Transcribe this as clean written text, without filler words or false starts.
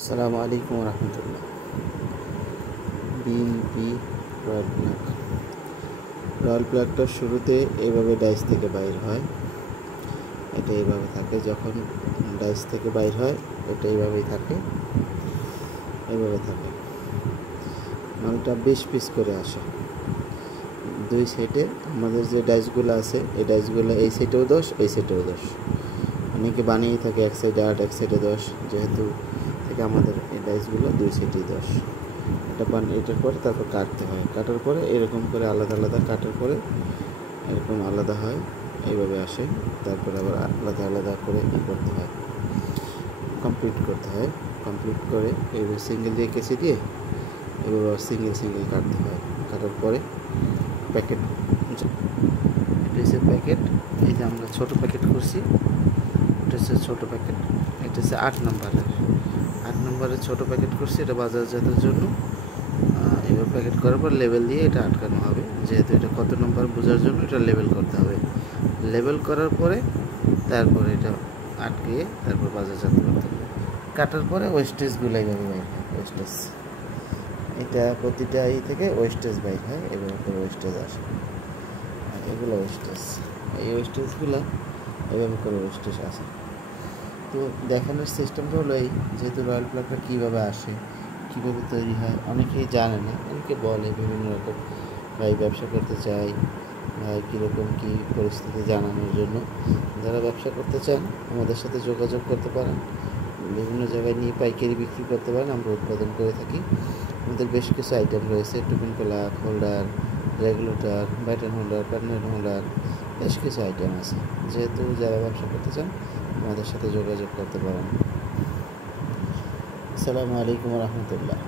আসসালামু আলাইকুম রহমতুল্লাহ। BNP royal প্লাগটা শুরুতে এইভাবে ডাইস থেকে বাইর হয়। এটা এইভাবে থাকে, যখন ডাইস থেকে বাইর হয় এটা এইভাবেই থাকে, এইভাবে থাকে। মালটা 20 পিস করে আসে দুই সাইডে। আমাদের যে ডাইসগুলো আছে এই ডাইসগুলো এই সাইডেও 10, এই সাইডেও 10। অনেকে বানিয়ে থাকে এক সাইডে 8, এক সাইডে 10, যেহেতু থেকে আমাদের এই ডাইসগুলো দুই সাইডেই 10। এটার পরে তারপর কাটতে হয়, কাটার পরে এরকম করে আলাদা আলাদা কাটার পরে এরকম আলাদা হয়, এইভাবে আসে। তারপরে আবার আলাদা আলাদা করে করতে হয়, কমপ্লিট করতে হয়। কমপ্লিট করে এইভাবে সিঙ্গেল দিয়ে কেচে দিয়ে এবার সিঙ্গেল সিঙ্গেল কাটতে হয়। কাটার পরে প্যাকেট, এটা হচ্ছে প্যাকেট। এই যে আমরা ছোটো প্যাকেট করছি, এটা হচ্ছে ছোটো প্যাকেট। এটা হচ্ছে 8 নম্বরের ছোটো প্যাকেট করছি, এটা বাজারজাতের জন্য। এবার প্যাকেট করার পর লেবেল দিয়ে এটা আটকানো হবে, যেহেতু এটা কত নম্বর বোঝার জন্য এটা লেবেল করতে হবে। লেবেল করার পরে তারপরে এটা আটকিয়ে তারপর বাজারজাত করতে হবে। কাটার পরে ওয়েস্টেজগুলো এইভাবে বাইর হয়, ওয়েস্টেজ। এটা প্রতিটা থেকে ওয়েস্টেজ বাইর হয়, এভাবে করে ওয়েস্টেজ আসে। এগুলো ওয়েস্টেজ, এই ওয়েস্টেজগুলো এভাবে করে ওয়েস্টেজ আসে। তো দেখানোর সিস্টেমটা হলো এই, যেহেতু রয়্যাল প্লাগটা কীভাবে আসে, কীভাবে তৈরি হয় অনেকেই জানে না। অনেকে বলে বিভিন্ন রকম, ভাই ব্যবসা করতে চাই, ভাই কীরকম কী পরিস্থিতি জানানোর জন্য। যারা ব্যবসা করতে চান আমাদের সাথে যোগাযোগ করতে পারেন, বিভিন্ন জায়গায় নিয়ে পাইকারি বিক্রি করতে পারেন। আমরা উৎপাদন করে থাকি। আমাদের বেশ কিছু আইটেম রয়েছে, two-pin plug, holder, regulator, baton holder, panel holder, বেশ কিছু আইটেম আছে। যেহেতু যারা ব্যবসা করতে চান আমাদের সাথে যোগাযোগ করতে পারেন। আসসালামু আলাইকুম রহমতুল্লাহ।